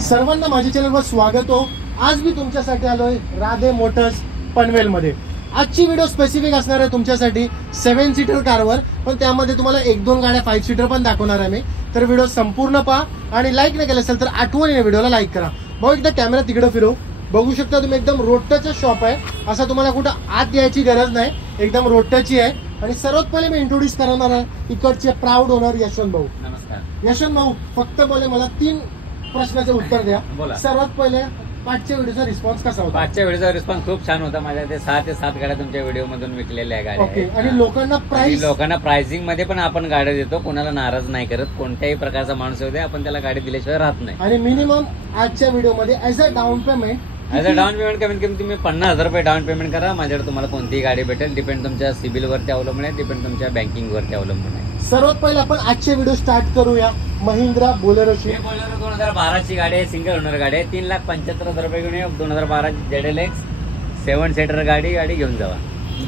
सर्वांना माझ्या चॅनलवर स्वागत हो। आज मी तुमच्यासाठी आलोय राधे मोटर्स पनवेल मध्ये। आजची व्हिडिओ स्पेसिफिक असणार आहे तुमच्यासाठी 7 सीटर कारवर, पण त्यामध्ये तुम्हाला 1-2 गाड्या 5 सीटर पण दाखवणार आहे मी। तर व्हिडिओ संपूर्ण पहा आणि लाईक नाही केलं असेल तर आठवणीने व्हिडिओला लाईक करा। भाऊ एकदा कॅमेरा तिकडे फिरव। बघू शकता तुम्ही एकदम रोड टच शॉप आहे, असं तुम्हाला कुठं आत यायची गरज नाही, एकदम रोड टचची आहे। आणि सर्वात पहिले मी इंट्रोड्यूस करणार आहे इकडचे प्राऊड ओनर यशवंत भाऊ। नमस्कार यशवंत भाऊ, फक्त बोले मला 3 प्रश्नाचे उत्तर द्या। सर्वात पहिले पाचच्या व्हिडिओचा रिस्पॉन्स कसा होता? पाचच्या व्हिडिओचा रिस्पॉन्स खूप छान होता। माझ्या ते 6 ते 7 गाड्या तुमच्या व्हिडिओ मधून विकलेल्या गाड्या ओके। आणि लोकांना प्राइसिंग मध्ये पण आपण गाड्या देतो, कोणाला नाराज नाही करत। कोणत्याही प्रकारचा माणूस होते आपण त्याला गाडी दिल्याशिवाय राहत नाही। आणि मिनिमम आजच्या व्हिडिओमध्ये ऍज अ डाऊन पेमेंट कमीत कमी तुम्ही 50,000 रुपये डाऊन पेमेंट करा, माझ्याकडे तुम्हाला कोणतीही गाडी भेटेल। डिपेंड तुमच्या सिबिल वरती अवलंबून आहे, डिपेंड तुमच्या बँकिंग वरती अवलंबून आहे। सर्वात पहिले आपण आजचे व्हिडिओ स्टार्ट करूया महिंद्रा बोलेरोची। बोलेरो 2012 ची गाडी आहे, सिंगल ओनर गाडी आहे। 3,75,000 रुपये घेऊन या। 2012 ZLX 7 सीटर गाडी घेऊन जावा।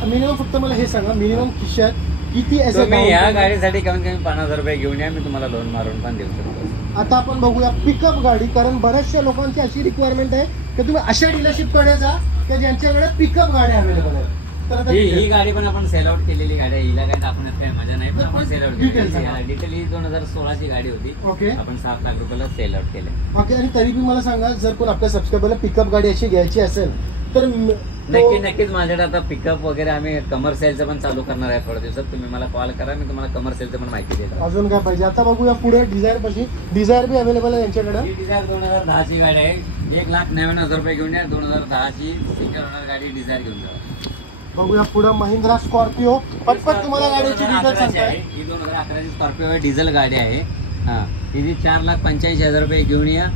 मिनिमम फक्त मला हे सांगा, मिनिमम खिशात किती तुम्ही या गाडीसाठी कमीत कमी 50,000 रुपये घेऊन या, मी तुम्हाला लोन मारून पण देऊ शकतो। आता आपण बघूया पिकअप गाडी, कारण बऱ्याचशा लोकांची अशी रिक्वायरमेंट आहे की तुम्ही अशा डीलरशिप कडे जा की ज्यांच्याकडे पिकअप गाडी अवेलेबल आहे। तर ही गाडी पण आपण सेल आउट केलेली गाडी आहे, हिला काही दाखवण्यात काही मजा नाही, पण आपण सेल आउट केली। डिटेल ही 2016 ची गाडी होती। ओके। आपण 7 लाख रुपयाला सेल आउट केले। ओके। आणि तरी पण मला सांगा, जर कोण आपल्या सबस्क्रायबरला पिकअप गाडी अशी घ्यायची असेल तर नक्कीच माझ्याकडे आता पिकअप वगैरे आम्ही कमर्शियलचं पण चालू करणार आहे थोड्या दिवसात। तुम्ही मला कॉल करा, मी तुम्हाला कमर्शियलचं पण माहिती देतो। अजून काय पाहिजे? आता बघूया पुढे डिझायर पाशी। डिझायर बी अवेलेबल आहे यांच्याकडे। डिझायर 2010 ची गाडी आहे, 1,99,000 रुपये घेऊन या। 2010 ची सिंगल ओनर गाडी डिझायर घेऊन जा। बघूया पुढे महिंद्रा स्कॉर्पिओ। पटपट तुम्हाला गाडीची डिटेल सांगताय। ही 2011 ची स्कॉर्पिओ आहे, डिझेल गाडी आहे। ही 4,85,000 रुपये घेऊन या।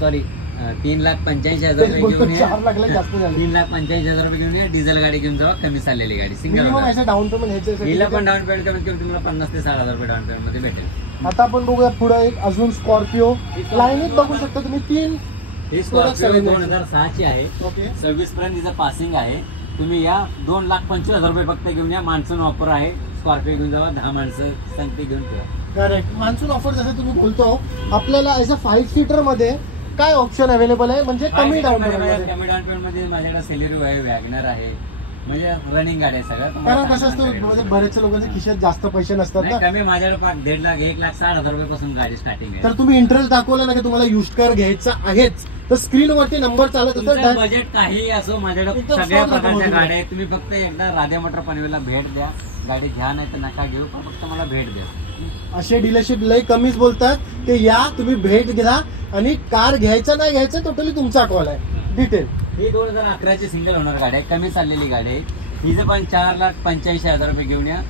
सॉरी 3,85,000 रुपये घेऊन या। 3,85,000 रुपये घेऊन या। डिझेल गाडी घेऊन जावा, कमी चाललेली गाडी सिंगल ओनर। डाऊन पेमेंट हिला पण डाऊन पेमेंट कमीत कमी तुम्हाला 50,000 ते 60,000 रुपये डाऊन पेमेंट मध्ये भेटेल। आता आपण बघूया पुढे एक अजून स्कॉर्पिओ लाईनीत बघू शकता तुम्ही 3। ही स्कॉर्पिओ 2006 ची आहे। ओके। 26 पर्यंत हिचं पासिंग आहे। तुम्ही या 2,25,000 रुपये फक्त घेऊन या। मान्सून ऑफर आहे, स्कॉर्पिओ घेऊन जावा। 10 माणसं संगती घेऊन ठेवा। करेक्ट। मान्सून ऑफर जसं तुम्ही बोलतो, आपल्याला ऍज अ 5 सीटर मध्ये काय ऑप्शन अवेलेबल आहे? म्हणजे कमी डाऊन पेमेंट मध्ये माझ्याकडे सेलेरिओ आहे, वॅगनर आहे, म्हणजे रनिंग गाडी आहे सगळं। कारण कसं असतं, बरेच लोकांच्या खिशात जास्त पैसे नसतात ना। कमी माझ्याकडे 1.5 लाख 1,60,000 रुपये पासून गाडी स्टार्टिंग आहे। तर तुम्ही इंटरेस्ट दाखवला ना की तुम्हाला युज कार घ्यायचा आहेच, तर स्क्रीन वरती नंबर चालत असेल, बजेट काही असो, माझ्याकडे सगळ्या प्रकारच्या गाड्या आहेत। तुम्ही फक्त एकदा राधे मोटर पनवेलला भेट द्या, गाडी घ्या नाही तर नका घेऊ, पण फक्त मला भेट द्या। असे डीलरशिप लय कमीच बोलतात, ते या तुम्ही भेट घ्या आणि कार घ्यायचं नाही घ्यायचं टोटली तुमचा कॉल आहे। डिटेल ही 2011 ची सिंगल ओनर गाडी आहे, कमी चाललेली गाडी आहे। हिचं पण 4,85,000 रुपये घेऊन या।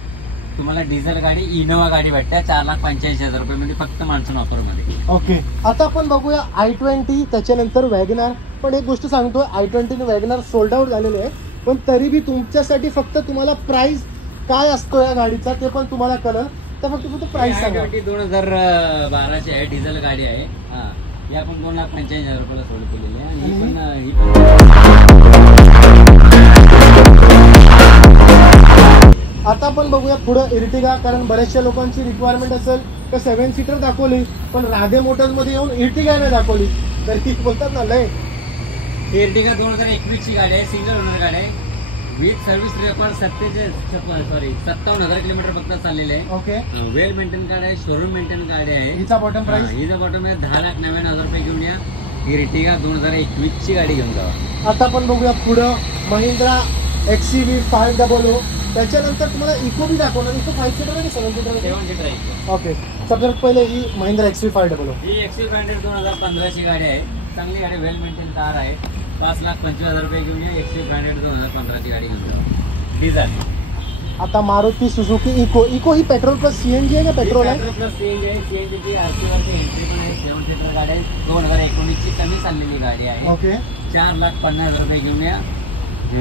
तुम्हाला डिझेल गाडी इनोवा गाडी भेटते 4,85,000 रुपये मध्ये, फक्त मान्सून ऑफर मध्ये। ओके। आता आपण बघूया i20, त्याच्यानंतर वॅगनार। पण एक गोष्ट सांगतोय, i20 आणि वॅगनार सोल्ड आउट झालेले आहे, पण तरी बी तुमच्यासाठी फक्त तुम्हाला प्राइस काय असतो या गाडीचा ते पण तुम्हाला कळलं, तर फक्त प्राइस सांगा। 2012 ची आहे, डिझेल गाडी आहे। ही आपण 2,85,000 रुपयाला सोल्ड केलेली आहे। ही पण आता आपण बघूया पुढे इर्टिगा, कारण बऱ्याचशा लोकांची रिक्वायरमेंट असेल तर 7 सीटर दाखवली, पण राधे मोटर्स मध्ये येऊन इर्टिगा नाही दाखवली, तर ती बोलतात ना लय। इर्टिगा 2021 ची गाडी आहे, सिंगल ओनर गाडी आहे, विथ सर्व्हिस रेकॉर्ड 57,000 किलोमीटर फक्त चाललेले आहे। ओके। वेल मेंटेन गाडी आहे, शोरूम मेंटेन गाडी आहे। हिचा बॉटम प्राइस? हिचा बॉटम आहे 10,99,000 रुपये घेऊन या। इर्टिगा 2021 ची गाडी घेऊन जावा। आता आपण बघूया पुढं महिंद्रा XUV 500। त्याच्यानंतर तुम्हाला इको बी दाखवणार। इको 5 सीटर आहे की 7 सीटर आहे? 7 सीटर आहे। ओके। सगळ्यात पहिले ही महिंद्रा XUV 500। ही XUV 500 2015 ची गाडी आहे, चांगली गाडी, वेल मेंटेन कार आहे। 5,25,000 रुपये घेऊन या। XUV 500 2015 ची गाडी घेऊन जावा, डिझेल। आता मारुती सुझुकी इको। इको ही पेट्रोल प्लस सीएनजी आहे का पेट्रोल आहे? पेट्रोल प्लस सीएनजी आहे। सीएनजी ची आरसी वरती एंट्री पण आहे। 7 सीटर गाडी आहे, 2019 ची कमी चाललेली गाडी आहे। ओके। 4,50,000 रुपये घेऊन या।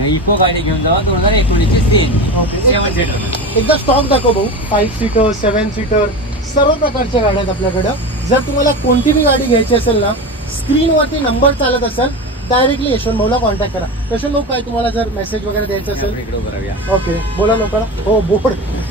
इको गाडी घेऊन जावा, 2019 ची सीएनजी। ओके। 7 सीटर एकदा स्टॉक दाखव भाऊ। 5 सीटर 7 सीटर सर्व प्रकारच्या गाड्या आहेत आपल्याकडे। जर तुम्हाला कोणती बी गाडी घ्यायची असेल ना, स्क्रीन वरती नंबर चालत असेल, डायरेक्टली यशवंत भाऊला कॉन्टॅक्ट करा. यशवंत भाऊ काय तुम्हाला जर मेसेज वगैरे द्यायचं असेल इकडे उभं राहूया. ओके बोला लोकांना. हो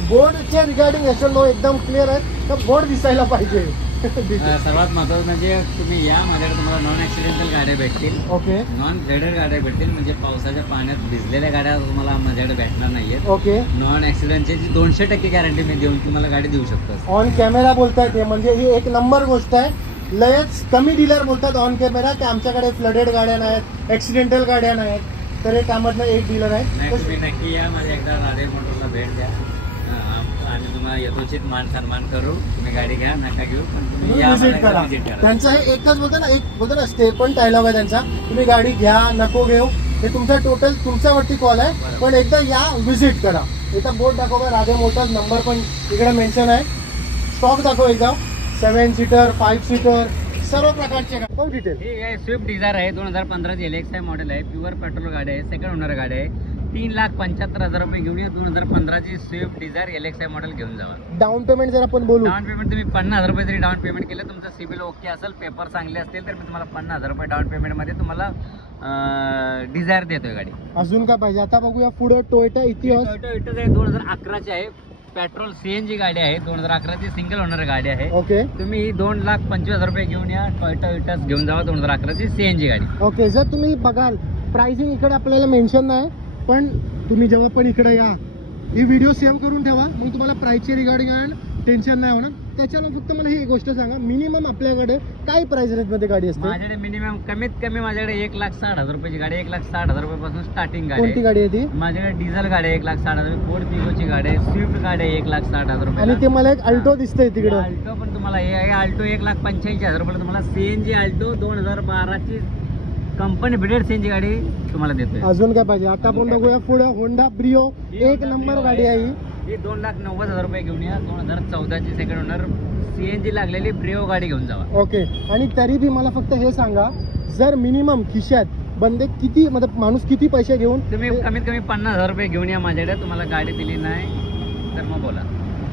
बोर्डच्या रिगार्डिंग यशवंत भाऊ एकदम क्लिअर आहे तर बोर्ड दिसायला पाहिजे. सर्वात महत्वाचं म्हणजे तुम्ही या माझ्याकडे तुम्हाला नॉन ऍक्सिडेंटल गाड्या भेटतील. ओके नॉन ग्रेडेड गाड्या भेटतील म्हणजे पावसाच्या पाण्यात भिजलेल्या गाड्या तुम्हाला माझ्याकडे भेटणार नाहीयेत. ओके नॉन ऍक्सिडेंटची 200% गॅरंटी मी देऊन तुम्हाला गाडी देऊ शकतो. ऑन कॅमेरा बोलतायत हे म्हणजे ही एक नंबर गोष्ट आहे. लयच कमी डीलर बोलतात ऑन कॅमेरा की आमच्याकडे फ्लडेड गाड्या नाहीत, ऍक्सिडेंटल गाड्या नाहीत. तर हे त्यामधनं एक डीलर आहे. नाही तुम्ही नक्की या माझ्या एकदा राधे मोटरला भेट द्या. आम्ही तुम्हाला यथोचित मान सन्मान करू. तुम्ही गाडी घ्या नका घेऊ पण तुम्ही या विजिट करा. visit करा. त्यांचं हे एकच बोलतो ना, एक बोलतो ना स्टेपन डायलॉग आहे त्यांचा. तुम्ही गाडी घ्या नको घेऊ हे तुमचा टोटल तुमच्यावरती कॉल आहे. बरोबर. पण एकदा या विजिट करा. इथं बोर्ड दाखवा राधे मोटर्स नंबर पण इकडे मेन्शन आहे. स्टॉक दाखव एकदा 7 सीटर 5 सीटर सर्व प्रकारचे कोण डिटेल. हे आहे स्विफ्ट डिझायर आहे 2015 ची LXI मॉडेल आहे. प्युअर पेट्रोल गाडी आहे. सेकंड ओनर गाडी आहे. 3,75,000 रुपये घेऊन या. 2015 ची स्विफ्ट डिझायर LXI मॉडेल घेऊन जावा. डाऊन पेमेंट जर आपण बोलू डाऊन पेमेंट तुम्ही 50,000 रुपये जरी डाऊन पेमेंट केलं तुमचं सिबिल ओके असेल पेपर चांगले असतील तर मी तुम्हाला 50,000 रुपये डाऊन पेमेंट मध्ये तुम्हाला डिझायर देतोय गाडी. अजून काय पाहिजे. आता बघूया पुढे टोयोटा इतिहास. टोयोटा इटस आहे 2011 ची आहे. पेट्रोल CNG गाडी आहे. 2011 ची सिंगल ओनर गाडी आहे. ओके तुम्ही 2,25,000 रुपये घेऊन या. टोयोटा इटस घेऊन जावा 2011 ची CNG गाडी. ओके जर तुम्ही बघाल प्राइसिंग इकडे आपल्याला मेन्शन नाही पण तुम्ही जेव्हा पण इकडे या ही व्हिडिओ सेव्ह करून ठेवा. मग तुम्हाला प्राइसचे रिगार्डिंग टेन्शन नाही होणार. त्याच्याला फक्त मला ही गोष्ट सांगा मिनिमम आपल्याकडे काय प्राइस रेंज मध्ये गाडी असते. माझ्याकडे मिनिमम कमीत कमी माझ्याकडे 1,60,000 रुपयाची गाडी 1,60,000 रुपयापासून स्टार्टिंग गाडी कोणती आहे. गाडी आहे ती. माझ्याकडे डिझेल गाडी आहे 1,60,000 रुपये. फोर्ड पिकोची गाडी आहे. स्विफ्ट गाडी आहे 1,60,000 रुपये. आणि ते मला एक अल्टो दिसतंय तिकडे. अल्टो पण तुम्हाला हे आहे अल्टो 1,85,000 रुपये तुम्हाला CNG अल्टो 2012 ची कंपनी बिडेड CNG गाडी तुम्हाला देतोय. अजून काय पाहिजे. आता आपण बघूया पुढे होंडा ब्रिओ एक नंबर गाडी आहे ही 2,90,000 रुपये घेऊन या. 2014 ची सेकंड ओनर CNG लागलेली ब्रिओ गाडी घेऊन जावा. ओके आणि तरी बी मला फक्त हे सांगा जर मिनिमम खिशात बंदे किती मतलब माणूस किती पैसे घेऊन तुम्ही कमीत कमी 50,000 रुपये घेऊन या माझ्याकडे. तुम्हाला गाडी दिली नाही तर मग बोला.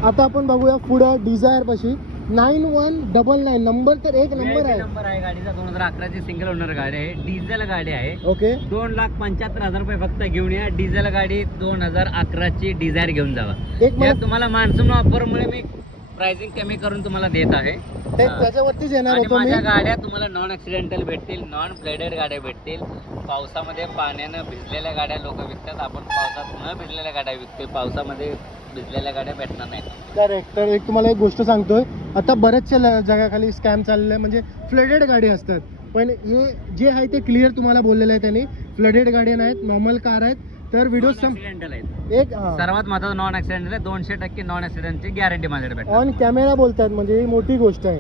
आता आपण बघूया पुढे डिझायर पाशी 9199 नंबर तर एक नंबर आहे. नंबर आहे गाडीचा 2011 ची सिंगल ओनर गाडी आहे. डिझेल गाडी आहे. ओके 2,75,000 रुपये फक्त घेऊन या. डिझेल गाडी 2011 ची डिझायर घेऊन जावा. एक मला तुम्हाला मान्सून ऑफर मुळे मी प्राइसिंग कमी करून तुम्हाला देत आहे. त्याच्यावरतीच येणार आणि होतो मी. माझ्या गाड्या तुम्हाला नॉन ऍक्सिडेंटल भेटतील. नॉन फ्लडेड गाड्या भेटतील. पावसामध्ये पाण्यानं भिजलेल्या गाड्या लोक विकतात. आपण पावसात न भिजलेल्या गाड्या विकतोय. पावसामध्ये भिजलेल्या गाड्या भेटणार नाहीत. करेक्ट. तर एक तुम्हाला एक गोष्ट सांगतोय आता बऱ्याचशा जगाखाली स्कॅम चाललेला आहे म्हणजे फ्लडेड गाडी असतात पण हे जे आहे ते क्लिअर तुम्हाला बोललेलं आहे त्यांनी. फ्लडेड गाड्या नाहीत नॉर्मल कार आहेत. तर व्हिडिओ ऍक्सिडेंटल आहेत. एक सर्वात महत्वाचं नॉन ऍक्सिडेंटल आहे. 200% नॉन ऍक्सिडेंटची गॅरंटी माझ्याकडे भेटते. ऑन कॅमेरा बोलतात म्हणजे ही मोठी गोष्ट आहे.